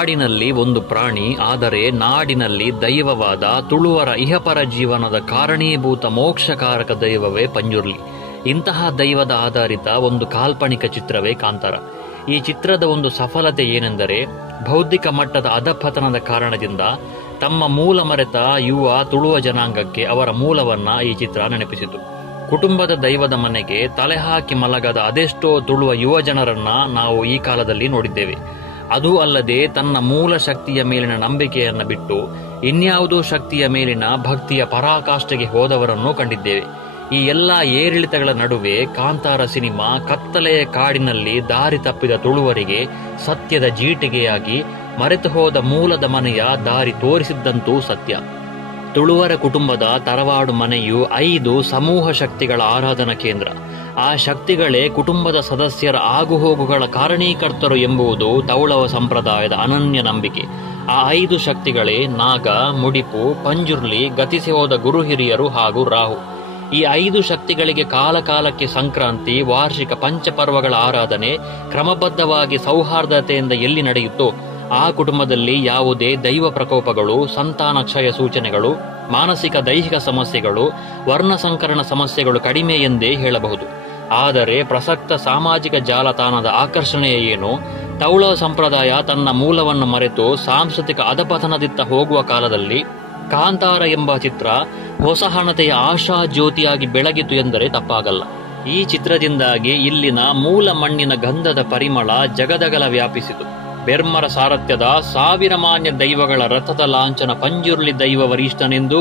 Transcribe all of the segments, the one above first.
ಕಾಡಿನಲ್ಲಿ ಒಂದು ಪ್ರಾಣಿ, ಆದರೆ ನಾಡಿನಲ್ಲಿ ದೈವವಾದ ತುಳುವರ ಇಹಪರ ಜೀವನದ ಕಾರಣೀಭೂತ ಮೋಕ್ಷಕಾರಕ ದೈವವೇ ಪಂಜುರ್ಲಿ. ಇಂತಹ ದೈವದ ಆಧಾರಿತ ಒಂದು ಕಾಲ್ಪನಿಕ ಚಿತ್ರವೇ ಕಾಂತಾರ. ಈ ಚಿತ್ರದ ಒಂದು ಸಫಲತೆ ಏನೆಂದರೆ, ಬೌದ್ಧಿಕ ಮಟ್ಟದ ಅಧಪತನದ ಕಾರಣದಿಂದ ತಮ್ಮ ಮೂಲ ಮರೆತ ಯುವ ತುಳುವ ಜನಾಂಗಕ್ಕೆ ಅವರ ಮೂಲವನ್ನ ಈ ಚಿತ್ರ ನೆನಪಿಸಿತು. ಕುಟುಂಬದ ದೈವದ ಮನೆಗೆ ತಲೆ ಹಾಕಿ ಮಲಗದ ಅದೆಷ್ಟೋ ತುಳುವ ಯುವ ಜನರನ್ನ ನಾವು ಈ ಕಾಲದಲ್ಲಿ ನೋಡಿದ್ದೇವೆ. ಅದೂ ಅಲ್ಲದೆ ತನ್ನ ಮೂಲ ಶಕ್ತಿಯ ಮೇಲಿನ ನಂಬಿಕೆಯನ್ನು ಬಿಟ್ಟು ಇನ್ಯಾವುದೋ ಶಕ್ತಿಯ ಮೇಲಿನ ಭಕ್ತಿಯ ಪರಾಕಾಷ್ಠೆಗೆ ಹೋದವರನ್ನೂ ಕಂಡಿದ್ದೇವೆ. ಈ ಎಲ್ಲಾ ಏರಿಳಿತಗಳ ನಡುವೆ ಕಾಂತಾರ ಸಿನಿಮಾ ಕತ್ತಲೆಯ ಕಾಡಿನಲ್ಲಿ ದಾರಿ ತಪ್ಪಿದ ತುಳುವರಿಗೆ ಸತ್ಯದ ಜೀಟಿಗೆಯಾಗಿ ಮರೆತು ಹೋದ ಮೂಲದ ಮನೆಯ ದಾರಿ ತೋರಿಸಿದ್ದಂತೂ ಸತ್ಯ. ತುಳುವರ ಕುಟುಂಬದ ತರವಾಡು ಮನೆಯು 5 ಸಮೂಹ ಶಕ್ತಿಗಳ ಆರಾಧನಾ ಕೇಂದ್ರ. ಆ ಶಕ್ತಿಗಳೇ ಕುಟುಂಬದ ಸದಸ್ಯರ ಆಗುಹೋಗುಗಳ ಕಾರಣೀಕರ್ತರು ಎಂಬುದು ತೌಳವ ಸಂಪ್ರದಾಯದ ಅನನ್ಯ ನಂಬಿಕೆ. ಆ 5 ಶಕ್ತಿಗಳೇ ನಾಗ, ಮುಡಿಪು, ಪಂಜುರ್ಲಿ, ಗತಿಸಿ ಹೋದ ಗುರು ಹಿರಿಯರು ಹಾಗೂ ರಾಹು. ಈ 5 ಶಕ್ತಿಗಳಿಗೆ ಕಾಲಕಾಲಕ್ಕೆ ಸಂಕ್ರಾಂತಿ, ವಾರ್ಷಿಕ ಪಂಚಪರ್ವಗಳ ಆರಾಧನೆ ಕ್ರಮಬದ್ಧವಾಗಿ ಸೌಹಾರ್ದತೆಯಿಂದ ಎಲ್ಲಿ ನಡೆಯುತ್ತೋ ಆ ಕುಟುಂಬದಲ್ಲಿ ಯಾವುದೇ ದೈವ ಪ್ರಕೋಪಗಳು, ಸಂತಾನ ಕ್ಷಯ ಸೂಚನೆಗಳು, ಮಾನಸಿಕ ದೈಹಿಕ ಸಮಸ್ಯೆಗಳು, ವರ್ಣಸಂಕರಣ ಸಮಸ್ಯೆಗಳು ಕಡಿಮೆ ಎಂದೇ ಹೇಳಬಹುದು. ಆದರೆ ಪ್ರಸಕ್ತ ಸಾಮಾಜಿಕ ಜಾಲತಾಣದ ಆಕರ್ಷಣೆಯ ಏನು, ತೌಳ ಸಂಪ್ರದಾಯ ತನ್ನ ಮೂಲವನ್ನು ಮರೆತು ಸಾಂಸ್ಕೃತಿಕ ಅಧಪತನದಿತ್ತ ಹೋಗುವ ಕಾಲದಲ್ಲಿ ಕಾಂತಾರ ಎಂಬ ಚಿತ್ರ ಹೊಸ ಹಣತೆಯ ಆಶಾ ಜ್ಯೋತಿಯಾಗಿ ಬೆಳಗಿತು ಎಂದರೆ ತಪ್ಪಾಗಲ್ಲ. ಈ ಚಿತ್ರದಿಂದಾಗಿ ಇಲ್ಲಿನ ಮೂಲ ಮಣ್ಣಿನ ಗಂಧದ ಪರಿಮಳ ಜಗದಗಲ ವ್ಯಾಪಿಸಿತು. ಬೆರ್ಮರ ಸಾರಥ್ಯದ 1000 ಮಾನ್ಯ ದೈವಗಳ ರಥದ ಲಾಂಛನ ಪಂಜುರ್ಲಿ ದೈವ ವರಿಷ್ಠನೆಂದು,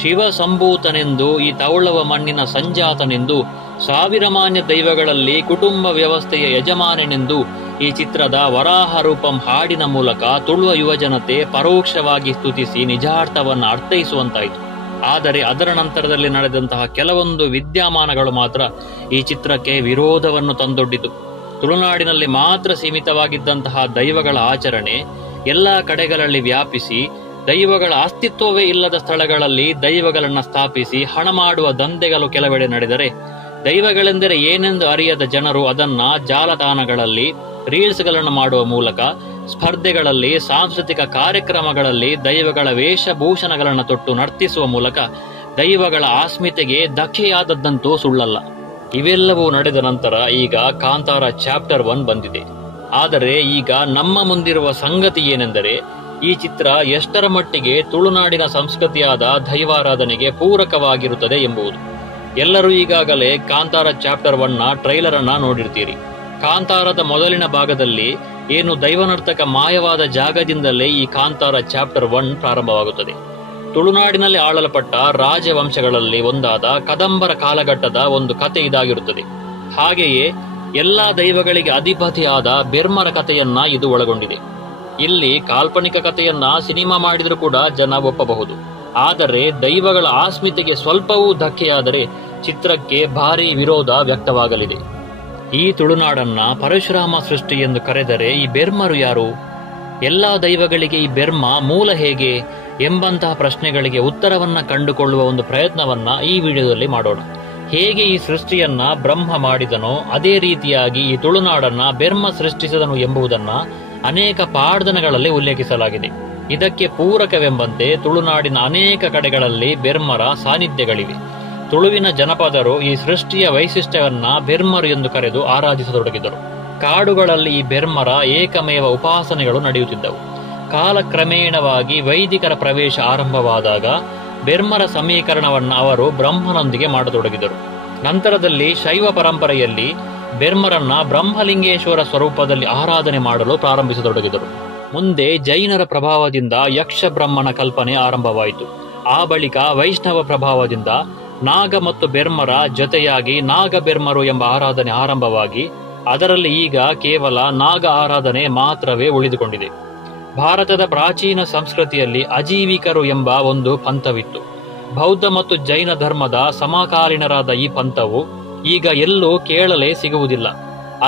ಶಿವ ಸಂಭೂತನೆಂದು, ಈ ತೌಳವ ಮಣ್ಣಿನ ಸಂಜಾತನೆಂದು, 1000 ಮಾನ್ಯ ದೈವಗಳಲ್ಲಿ ಕುಟುಂಬ ವ್ಯವಸ್ಥೆಯ ಯಜಮಾನನೆಂದು ಈ ಚಿತ್ರದ ವರಾಹ ರೂಪಂ ಹಾಡಿನ ಮೂಲಕ ತುಳುವ ಯುವಜನತೆ ಪರೋಕ್ಷವಾಗಿ ಸ್ತುತಿಸಿ ನಿಜಾರ್ಥವನ್ನು ಅರ್ಥೈಸುವಂತಾಯಿತು. ಆದರೆ ಅದರ ನಂತರದಲ್ಲಿ ನಡೆದಂತಹ ಕೆಲವೊಂದು ವಿದ್ಯಮಾನಗಳು ಮಾತ್ರ ಈ ಚಿತ್ರಕ್ಕೆ ವಿರೋಧವನ್ನು ತಂದೊಡ್ಡಿತು. ತುಳುನಾಡಿನಲ್ಲಿ ಮಾತ್ರ ಸೀಮಿತವಾಗಿದ್ದಂತಹ ದೈವಗಳ ಆಚರಣೆ ಎಲ್ಲಾ ಕಡೆಗಳಲ್ಲಿ ವ್ಯಾಪಿಸಿ, ದೈವಗಳ ಅಸ್ತಿತ್ವವೇ ಇಲ್ಲದ ಸ್ಥಳಗಳಲ್ಲಿ ದೈವಗಳನ್ನು ಸ್ಥಾಪಿಸಿ ಹಣ ಮಾಡುವ ದಂಧೆಗಳು ಕೆಲವೆಡೆ ನಡೆದರೆ, ದೈವಗಳೆಂದರೆ ಏನೆಂದು ಅರಿಯದ ಜನರು ಅದನ್ನ ಜಾಲತಾಣಗಳಲ್ಲಿ ರೀಲ್ಸ್ಗಳನ್ನು ಮಾಡುವ ಮೂಲಕ, ಸ್ಪರ್ಧೆಗಳಲ್ಲಿ, ಸಾಂಸ್ಕೃತಿಕ ಕಾರ್ಯಕ್ರಮಗಳಲ್ಲಿ ದೈವಗಳ ವೇಷಭೂಷಣಗಳನ್ನು ತೊಟ್ಟು ನರ್ತಿಸುವ ಮೂಲಕ ದೈವಗಳ ಆಸ್ಮಿತೆಗೆ ಧಕ್ಕೆಯಾದದ್ದಂತೂ ಸುಳ್ಳಲ್ಲ. ಇವೆಲ್ಲವೂ ನಡೆದ ನಂತರ ಈಗ ಕಾಂತಾರ ಚಾಪ್ಟರ್ 1 ಬಂದಿದೆ. ಆದರೆ ಈಗ ನಮ್ಮ ಮುಂದಿರುವ ಸಂಗತಿ ಏನೆಂದರೆ, ಈ ಚಿತ್ರ ಎಷ್ಟರ ಮಟ್ಟಿಗೆ ತುಳುನಾಡಿನ ಸಂಸ್ಕೃತಿಯಾದ ದೈವಾರಾಧನೆಗೆ ಪೂರಕವಾಗಿರುತ್ತದೆ ಎಂಬುದು. ಎಲ್ಲರೂ ಈಗಾಗಲೇ ಕಾಂತಾರ ಚಾಪ್ಟರ್ 1ನ ಟ್ರೈಲರ್ ಅನ್ನ ನೋಡಿರ್ತೀರಿ. ಕಾಂತಾರದ ಮೊದಲಿನ ಭಾಗದಲ್ಲಿ ಏನು ದೈವನರ್ತಕ ಮಾಯವಾದ ಜಾಗದಿಂದಲೇ ಈ ಕಾಂತಾರ ಚಾಪ್ಟರ್ 1 ಪ್ರಾರಂಭವಾಗುತ್ತದೆ. ತುಳುನಾಡಿನಲ್ಲಿ ಆಳಲ್ಪಟ್ಟ ರಾಜವಂಶಗಳಲ್ಲಿ ಒಂದಾದ ಕದಂಬರ ಕಾಲಘಟ್ಟದ ಒಂದು ಕತೆ ಇದಾಗಿರುತ್ತದೆ. ಹಾಗೆಯೇ ಎಲ್ಲಾ ದೈವಗಳಿಗೆ ಅಧಿಪತಿಯಾದ ಬೆರ್ಮರ ಕಥೆಯನ್ನ ಇದು ಒಳಗೊಂಡಿದೆ. ಇಲ್ಲಿ ಕಾಲ್ಪನಿಕ ಕಥೆಯನ್ನ ಸಿನಿಮಾ ಮಾಡಿದರೂ ಕೂಡ ಜನ ಒಪ್ಪಬಹುದು. ಆದರೆ ದೈವಗಳ ಆಸ್ಮಿತೆಗೆ ಸ್ವಲ್ಪವೂ ಧಕ್ಕೆಯಾದರೆ ಚಿತ್ರಕ್ಕೆ ಭಾರಿ ವಿರೋಧ ವ್ಯಕ್ತವಾಗಲಿದೆ. ಈ ತುಳುನಾಡನ್ನ ಪರಶುರಾಮ ಸೃಷ್ಟಿ ಎಂದು ಕರೆದರೆ ಈ ಬೆರ್ಮರು ಯಾರು? ಎಲ್ಲಾ ದೈವಗಳಿಗೆ ಈ ಬೆರ್ಮ ಮೂಲ ಹೇಗೆ ಎಂಬಂತಹ ಪ್ರಶ್ನೆಗಳಿಗೆ ಉತ್ತರವನ್ನ ಕಂಡುಕೊಳ್ಳುವ ಒಂದು ಪ್ರಯತ್ನವನ್ನ ಈ ವಿಡಿಯೋದಲ್ಲಿ ಮಾಡೋಣ. ಹೇಗೆ ಈ ಸೃಷ್ಟಿಯನ್ನ ಬ್ರಹ್ಮ ಮಾಡಿದನೋ ಅದೇ ರೀತಿಯಾಗಿ ಈ ತುಳುನಾಡನ್ನ ಬೆರ್ಮ ಸೃಷ್ಟಿಸಿದನು ಎಂಬುದನ್ನ ಅನೇಕ ಪಾಡ್ದನಗಳಲ್ಲಿ ಉಲ್ಲೇಖಿಸಲಾಗಿದೆ. ಇದಕ್ಕೆ ಪೂರಕವೆಂಬಂತೆ ತುಳುನಾಡಿನ ಅನೇಕ ಕಡೆಗಳಲ್ಲಿ ಬೆರ್ಮರ ಸಾನ್ನಿಧ್ಯಗಳಿವೆ. ತುಳುವಿನ ಜನಪದರು ಈ ಸೃಷ್ಟಿಯ ವೈಶಿಷ್ಟ್ಯವನ್ನ ಬೆರ್ಮರು ಎಂದು ಕರೆದು ಆರಾಧಿಸತೊಡಗಿದರು. ಕಾಡುಗಳಲ್ಲಿ ಈ ಬೆರ್ಮರ ಏಕಮೇವ ಉಪಾಸನೆಗಳು ನಡೆಯುತ್ತಿದ್ದವು. ಕಾಲಕ್ರಮೇಣವಾಗಿ ವೈದಿಕರ ಪ್ರವೇಶ ಆರಂಭವಾದಾಗ ಬೆರ್ಮರ ಸಮೀಕರಣವನ್ನ ಅವರು ಬ್ರಹ್ಮನೊಂದಿಗೆ ಮಾಡತೊಡಗಿದರು. ನಂತರದಲ್ಲಿ ಶೈವ ಪರಂಪರೆಯಲ್ಲಿ ಬೆರ್ಮರನ್ನ ಬ್ರಹ್ಮಲಿಂಗೇಶ್ವರ ಸ್ವರೂಪದಲ್ಲಿ ಆರಾಧನೆ ಮಾಡಲು ಪ್ರಾರಂಭಿಸತೊಡಗಿದರು. ಮುಂದೆ ಜೈನರ ಪ್ರಭಾವದಿಂದ ಯಕ್ಷ ಬ್ರಹ್ಮನ ಕಲ್ಪನೆ ಆರಂಭವಾಯಿತು. ಆ ಬಳಿಕ ವೈಷ್ಣವ ಪ್ರಭಾವದಿಂದ ನಾಗ ಮತ್ತು ಬೆರ್ಮರ ಜೊತೆಯಾಗಿ ನಾಗ ಬೆರ್ಮರು ಎಂಬ ಆರಾಧನೆ ಆರಂಭವಾಗಿ ಅದರಲ್ಲಿ ಈಗ ಕೇವಲ ನಾಗ ಆರಾಧನೆ ಮಾತ್ರವೇ ಉಳಿದುಕೊಂಡಿದೆ. ಭಾರತದ ಪ್ರಾಚೀನ ಸಂಸ್ಕೃತಿಯಲ್ಲಿ ಅಜೀವಿಕರು ಎಂಬ ಒಂದು ಪಂಥವಿತ್ತು. ಬೌದ್ಧ ಮತ್ತು ಜೈನ ಧರ್ಮದ ಸಮಕಾಲೀನರಾದ ಈ ಪಂಥವು ಈಗ ಎಲ್ಲೂ ಕೇಳಲೇ ಸಿಗುವುದಿಲ್ಲ.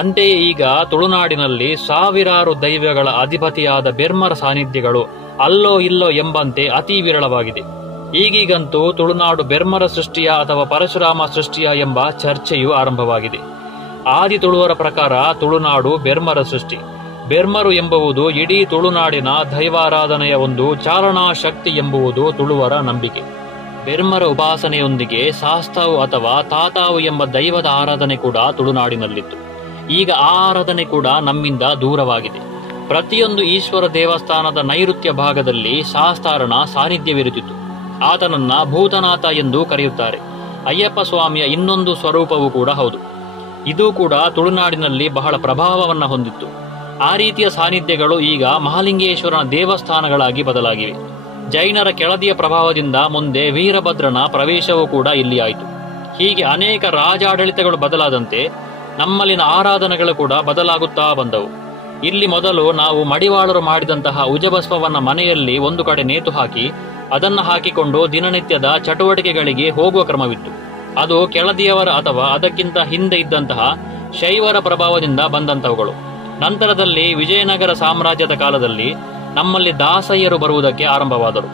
ಅಂತೆಯೇ ಈಗ ತುಳುನಾಡಿನಲ್ಲಿ ಸಾವಿರಾರು ದೈವಗಳ ಅಧಿಪತಿಯಾದ ಬೆರ್ಮರ ಸಾನ್ನಿಧ್ಯಗಳು ಅಲ್ಲೋ ಇಲ್ಲೋ ಎಂಬಂತೆ ಅತಿ ವಿರಳವಾಗಿದೆ. ಈಗೀಗಂತೂ ತುಳುನಾಡು ಬೆರ್ಮರ ಸೃಷ್ಟಿಯ ಅಥವಾ ಪರಶುರಾಮ ಸೃಷ್ಟಿಯ ಎಂಬ ಚರ್ಚೆಯು ಆರಂಭವಾಗಿದೆ. ಆದಿ ತುಳುವರ ಪ್ರಕಾರ ತುಳುನಾಡು ಬೆರ್ಮರ ಸೃಷ್ಟಿ. ಬೆರ್ಮರು ಎಂಬುವುದು ಇಡೀ ತುಳುನಾಡಿನ ದೈವಾರಾಧನೆಯ ಒಂದು ಚಾಲನಾ ಶಕ್ತಿ ಎಂಬುವುದು ತುಳುವರ ನಂಬಿಕೆ. ಬೆರ್ಮರ ಉಪಾಸನೆಯೊಂದಿಗೆ ಶಾಸ್ತಾವು ಅಥವಾ ತಾತಾವು ಎಂಬ ದೈವದ ಆರಾಧನೆ ಕೂಡ ತುಳುನಾಡಿನಲ್ಲಿತ್ತು. ಈಗ ಆ ಆರಾಧನೆ ಕೂಡ ನಮ್ಮಿಂದ ದೂರವಾಗಿದೆ. ಪ್ರತಿಯೊಂದು ಈಶ್ವರ ದೇವಸ್ಥಾನದ ನೈಋತ್ಯ ಭಾಗದಲ್ಲಿ ಶಾಸ್ತಾರನ ಸಾನ್ನಿಧ್ಯವಿರುತ್ತಿತ್ತು. ಆತನನ್ನ ಭೂತನಾಥ ಎಂದು ಕರೆಯುತ್ತಾರೆ. ಅಯ್ಯಪ್ಪ ಸ್ವಾಮಿಯ ಇನ್ನೊಂದು ಸ್ವರೂಪವೂ ಕೂಡ ಹೌದು. ಇದು ಕೂಡ ತುಳುನಾಡಿನಲ್ಲಿ ಬಹಳ ಪ್ರಭಾವವನ್ನು ಹೊಂದಿತ್ತು. ಆ ರೀತಿಯ ಸಾನ್ನಿಧ್ಯಗಳು ಈಗ ಮಹಾಲಿಂಗೇಶ್ವರನ ದೇವಸ್ಥಾನಗಳಾಗಿ ಬದಲಾಗಿವೆ. ಜೈನರ ಕೆಳದಿಯ ಪ್ರಭಾವದಿಂದ ಮುಂದೆ ವೀರಭದ್ರನ ಪ್ರವೇಶವೂ ಕೂಡ ಇಲ್ಲಿ ಆಯಿತು. ಹೀಗೆ ಅನೇಕ ರಾಜಾಡಳಿತಗಳು ಬದಲಾದಂತೆ ನಮ್ಮಲ್ಲಿನ ಆರಾಧನೆಗಳು ಕೂಡ ಬದಲಾಗುತ್ತಾ ಬಂದವು. ಇಲ್ಲಿ ಮೊದಲು ನಾವು ಮಡಿವಾಳರು ಮಾಡಿದಂತಹ ಉಜಭಸ್ವವನ್ನ ಮನೆಯಲ್ಲಿ ಒಂದು ಕಡೆ ನೇತು ಹಾಕಿ ಅದನ್ನು ಹಾಕಿಕೊಂಡು ದಿನನಿತ್ಯದ ಚಟುವಟಿಕೆಗಳಿಗೆ ಹೋಗುವ ಕ್ರಮವಿತ್ತು. ಅದು ಕೆಳದಿಯವರ ಅಥವಾ ಅದಕ್ಕಿಂತ ಹಿಂದೆ ಇದ್ದಂತಹ ಶೈವರ ಪ್ರಭಾವದಿಂದ ಬಂದಂತಹವುಗಳು. ನಂತರದಲ್ಲಿ ವಿಜಯನಗರ ಸಾಮ್ರಾಜ್ಯದ ಕಾಲದಲ್ಲಿ ನಮ್ಮಲ್ಲಿ ದಾಸಯ್ಯರು ಬರುವುದಕ್ಕೆ ಆರಂಭವಾದರು.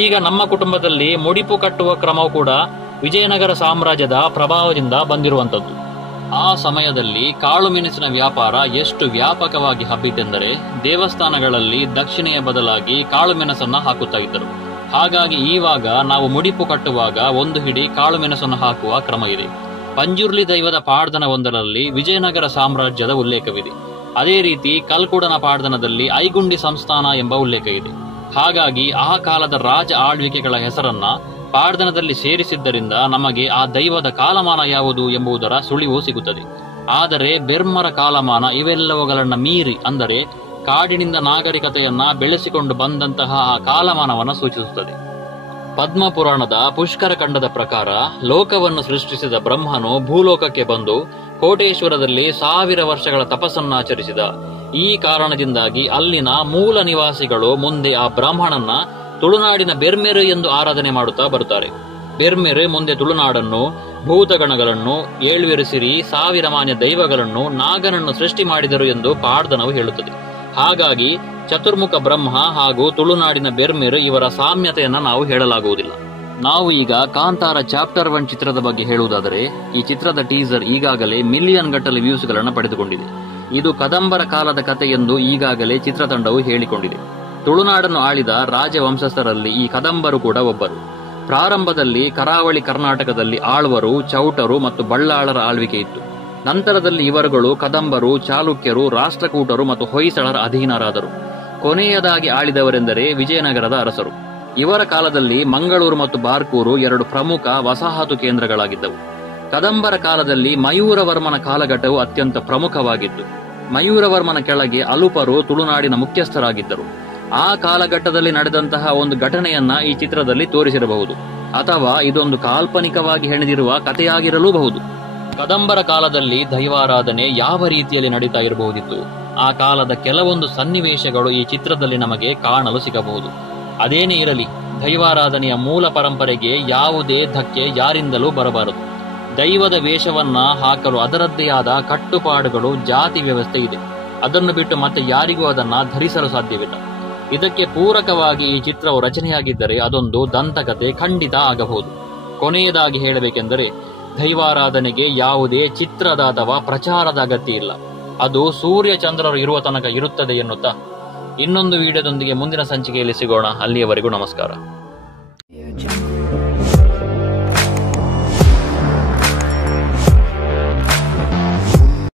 ಈಗ ನಮ್ಮ ಕುಟುಂಬದಲ್ಲಿ ಮುಡಿಪು ಕಟ್ಟುವ ಕ್ರಮವು ಕೂಡ ವಿಜಯನಗರ ಸಾಮ್ರಾಜ್ಯದ ಪ್ರಭಾವದಿಂದ ಬಂದಿರುವಂಥದ್ದು. ಆ ಸಮಯದಲ್ಲಿ ಕಾಳು ಮೆಣಸಿನ ವ್ಯಾಪಾರ ಎಷ್ಟು ವ್ಯಾಪಕವಾಗಿ ಹಬ್ಬಿತೆಂದರೆ ದೇವಸ್ಥಾನಗಳಲ್ಲಿ ದಕ್ಷಿಣೆಯ ಬದಲಾಗಿ ಕಾಳು ಮೆಣಸನ್ನ ಹಾಕುತ್ತಾ ಇದ್ದರು. ಹಾಗಾಗಿ ಈವಾಗ ನಾವು ಮುಡಿಪು ಕಟ್ಟುವಾಗ ಒಂದು ಹಿಡಿ ಕಾಳು ಮೆಣಸನ್ನು ಹಾಕುವ ಕ್ರಮ ಇದೆ. ಪಂಜುರ್ಲಿ ದೈವದ ಪಾಡ್ದನವೊಂದರಲ್ಲಿ ವಿಜಯನಗರ ಸಾಮ್ರಾಜ್ಯದ ಉಲ್ಲೇಖವಿದೆ. ಅದೇ ರೀತಿ ಕಲ್ಕುಡನ ಪಾಡ್ದನದಲ್ಲಿ ಐಗುಂಡಿ ಸಂಸ್ಥಾನ ಎಂಬ ಉಲ್ಲೇಖ ಇದೆ. ಹಾಗಾಗಿ ಆ ಕಾಲದ ರಾಜ ಆಳ್ವಿಕೆಗಳ ಹೆಸರನ್ನ ಪಾಡ್ದನದಲ್ಲಿ ಸೇರಿಸಿದ್ದರಿಂದ ನಮಗೆ ಆ ದೈವದ ಕಾಲಮಾನ ಯಾವುದು ಎಂಬುದರ ಸುಳಿವು ಸಿಗುತ್ತದೆ. ಆದರೆ ಬೆರ್ಮರ ಕಾಲಮಾನ ಇವೆಲ್ಲವುಗಳನ್ನ ಮೀರಿ, ಅಂದರೆ ಕಾಡಿನಿಂದ ನಾಗರಿಕತೆಯನ್ನ ಬೆಳೆಸಿಕೊಂಡು ಬಂದಂತಹ ಆ ಕಾಲಮಾನವನ್ನು ಸೂಚಿಸುತ್ತದೆ. ಪದ್ಮಪುರಾಣದ ಪುಷ್ಕರ ಖಂಡದ ಪ್ರಕಾರ ಲೋಕವನ್ನು ಸೃಷ್ಟಿಸಿದ ಬ್ರಹ್ಮನು ಭೂಲೋಕಕ್ಕೆ ಬಂದು ಕೋಟೇಶ್ವರದಲ್ಲಿ 1000 ವರ್ಷಗಳ ತಪಸ್ಸನ್ನಾಚರಿಸಿದ. ಈ ಕಾರಣದಿಂದಾಗಿ ಅಲ್ಲಿನ ಮೂಲ ನಿವಾಸಿಗಳು ಮುಂದೆ ಆ ಬ್ರಾಹ್ಮಣನ ತುಳುನಾಡಿನ ಬೆರ್ಮೆರು ಎಂದು ಆರಾಧನೆ ಮಾಡುತ್ತಾ ಬರುತ್ತಾರೆ. ಬೆರ್ಮೆರು ಮುಂದೆ ತುಳುನಾಡನ್ನು, ಭೂತಗಣಗಳನ್ನು, 7 ಸಿರಿ 1000 ಮಾನ್ಯ ದೈವಗಳನ್ನು, ನಾಗನನ್ನು ಸೃಷ್ಟಿ ಮಾಡಿದರು ಎಂದು ಪಾಡ್ದನವು ಹೇಳುತ್ತದೆ. ಹಾಗಾಗಿ ಚತುರ್ಮುಖ ಬ್ರಹ್ಮ ಹಾಗೂ ತುಳುನಾಡಿನ ಬೆರ್ಮೆರು ಇವರ ಸಾಮ್ಯತೆಯನ್ನ ನಾವು ಹೇಳಲಾಗುವುದಿಲ್ಲ. ನಾವು ಈಗ ಕಾಂತಾರ ಚಾಪ್ಟರ್ 1 ಚಿತ್ರದ ಬಗ್ಗೆ ಹೇಳುವುದಾದರೆ, ಈ ಚಿತ್ರದ ಟೀಸರ್ ಈಗಾಗಲೇ ಮಿಲಿಯನ್ ಗಟ್ಟಲೆ ವ್ಯೂಸ್ ಗಳನ್ನು ಪಡೆದುಕೊಂಡಿದೆ. ಇದು ಕದಂಬರ ಕಾಲದ ಕತೆ ಎಂದು ಈಗಾಗಲೇ ಚಿತ್ರತಂಡವು ಹೇಳಿಕೊಂಡಿದೆ. ತುಳುನಾಡನ್ನು ಆಳಿದ ರಾಜವಂಶಸ್ಥರಲ್ಲಿ ಈ ಕದಂಬರು ಕೂಡ ಒಬ್ಬರು. ಪ್ರಾರಂಭದಲ್ಲಿ ಕರಾವಳಿ ಕರ್ನಾಟಕದಲ್ಲಿ ಆಳ್ವರು, ಚೌಟರು ಮತ್ತು ಬಳ್ಳಾಳರ ಆಳ್ವಿಕೆ ಇತ್ತು. ನಂತರದಲ್ಲಿ ಇವರುಗಳು ಕದಂಬರು, ಚಾಲುಕ್ಯರು, ರಾಷ್ಟ್ರಕೂಟರು ಮತ್ತು ಹೊಯ್ಸಳರ ಅಧೀನರಾದರು. ಕೊನೆಯದಾಗಿ ಆಳಿದವರೆಂದರೆ ವಿಜಯನಗರದ ಅರಸರು. ಇವರ ಕಾಲದಲ್ಲಿ ಮಂಗಳೂರು ಮತ್ತು ಬಾರ್ಕೂರು 2 ಪ್ರಮುಖ ವಸಾಹತು ಕೇಂದ್ರಗಳಾಗಿದ್ದವು. ಕದಂಬರ ಕಾಲದಲ್ಲಿ ಮಯೂರವರ್ಮನ ಕಾಲಘಟ್ಟವು ಅತ್ಯಂತ ಪ್ರಮುಖವಾಗಿತ್ತು. ಮಯೂರವರ್ಮನ ಕೆಳಗೆ ಅಲುಪರು ತುಳುನಾಡಿನ ಮುಖ್ಯಸ್ಥರಾಗಿದ್ದರು. ಆ ಕಾಲಘಟ್ಟದಲ್ಲಿ ನಡೆದಂತಹ ಒಂದು ಘಟನೆಯನ್ನ ಈ ಚಿತ್ರದಲ್ಲಿ ತೋರಿಸಿರಬಹುದು, ಅಥವಾ ಇದೊಂದು ಕಾಲ್ಪನಿಕವಾಗಿ ಹೆಣೆದಿರುವ ಕಥೆಯಾಗಿರಲೂಬಹುದು. ಕದಂಬರ ಕಾಲದಲ್ಲಿ ದೈವಾರಾಧನೆ ಯಾವ ರೀತಿಯಲ್ಲಿ ನಡೀತಾ ಇರಬಹುದಿತ್ತು, ಆ ಕಾಲದ ಕೆಲವೊಂದು ಸನ್ನಿವೇಶಗಳು ಈ ಚಿತ್ರದಲ್ಲಿ ನಮಗೆ ಕಾಣಲು ಸಿಗಬಹುದು. ಅದೇನೇ ಇರಲಿ, ದೈವಾರಾಧನೆಯ ಮೂಲ ಪರಂಪರೆಗೆ ಯಾವುದೇ ಧಕ್ಕೆ ಯಾರಿಂದಲೂ ಬರಬಾರದು. ದೈವದ ವೇಷವನ್ನ ಹಾಕಲು ಅದರದ್ದೇ ಆದ ಕಟ್ಟುಪಾಡುಗಳು, ಜಾತಿ ವ್ಯವಸ್ಥೆ ಇದೆ. ಅದನ್ನು ಬಿಟ್ಟು ಮತ್ತೆ ಯಾರಿಗೂ ಅದನ್ನ ಧರಿಸಲು ಸಾಧ್ಯವಿಲ್ಲ. ಇದಕ್ಕೆ ಪೂರಕವಾಗಿ ಈ ಚಿತ್ರವು ರಚನೆಯಾಗಿದ್ದರೆ ಅದೊಂದು ದಂತಕತೆ ಖಂಡಿತ ಆಗಬಹುದು. ಕೊನೆಯದಾಗಿ ಹೇಳಬೇಕೆಂದರೆ, ದೈವಾರಾಧನೆಗೆ ಯಾವುದೇ ಚಿತ್ರದ ಅಥವಾ ಪ್ರಚಾರದ ಅಗತ್ಯ ಇಲ್ಲ. ಅದು ಸೂರ್ಯ ಚಂದ್ರರು ಇರುವ ತನಕ ಇರುತ್ತದೆ ಎನ್ನುತ್ತಾ ಇನ್ನೊಂದು ವಿಡಿಯೋದೊಂದಿಗೆ ಮುಂದಿನ ಸಂಚಿಕೆಯಲ್ಲಿ ಸಿಗೋಣ. ಅಲ್ಲಿಯವರೆಗೂ ನಮಸ್ಕಾರ.